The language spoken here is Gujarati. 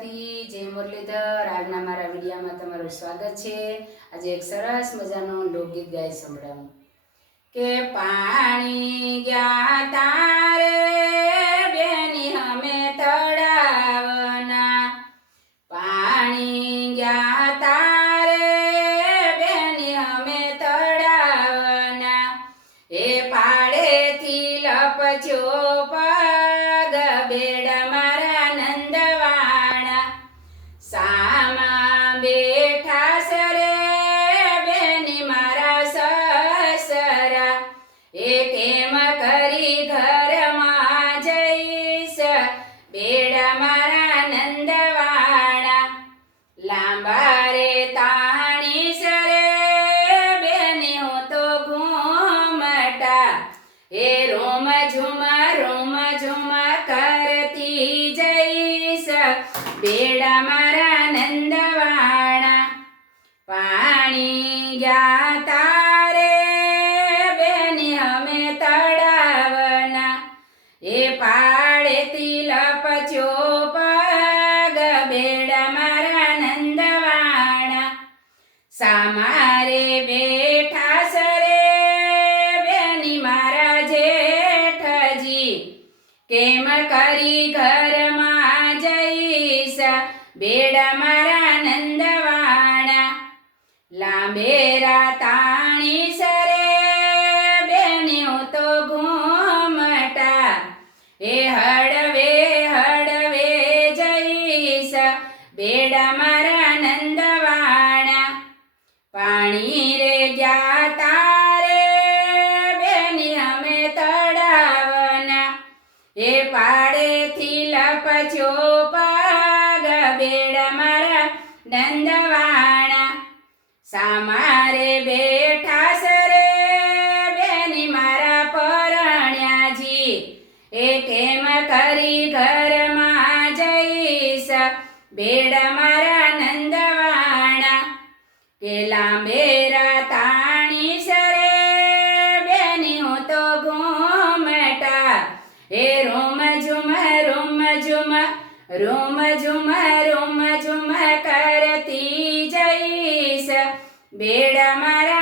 માતાજી, જય મુરલીધર। આજના મારા વિડીયોમાં તમારું સ્વાગત છે। આજે એક સરસ મજાનું લોકગીત ગાઈ સંભળાવું કે પાણી ગયા તારે બેની અમે તળાવના, પાણી ગયા તારે બેની અમે તળાવના, એ પાડેથી લપચ્યો પગ બેડા મારા નંદવાણા, સામા બેઠા સરે બેની મારા સસરા, એ કેમ કરી ઘરમાં જઈશ બેડા મારા નંદવાણા, લાંબા રે તાણી સરે બેની હું તો ઘૂમટા, એ રોમ ઝુમ કરતી જઈશ બેડા મારા નંદવાણા, પાણી ગયા તારે બેની અમે તળાવના, એ પાડેથી લપચ્યો પગ બેડા મારા નંદવાણા, સામારે બેઠા સરે બેની મારા જેઠજી, કેમ કરી ઘરમાં જઈશ બેડા મારા નંદવાણા, લાંબેરા તાણી સરે બેની હું તો ઘૂમટા, એ હળવે જઈશ બેડા મારા નંદવાણા, પાણી રે ગયા તારે બેની અમે તળાવના, એ પાડેથી લપચ્યો પગ બેડા મારા નંદવાણા, સામારે બેઠા સરે બેની મારા પરણ્યાજી, એ કેમ કરી ઘરમાં જઈશ બેડા મારા નંદવાણા, કે લાંબેરા તાણી સરે બેની હું તો ઘૂમટા, એ રોમ ઝુમ કરતી જઈશ બેડા મારા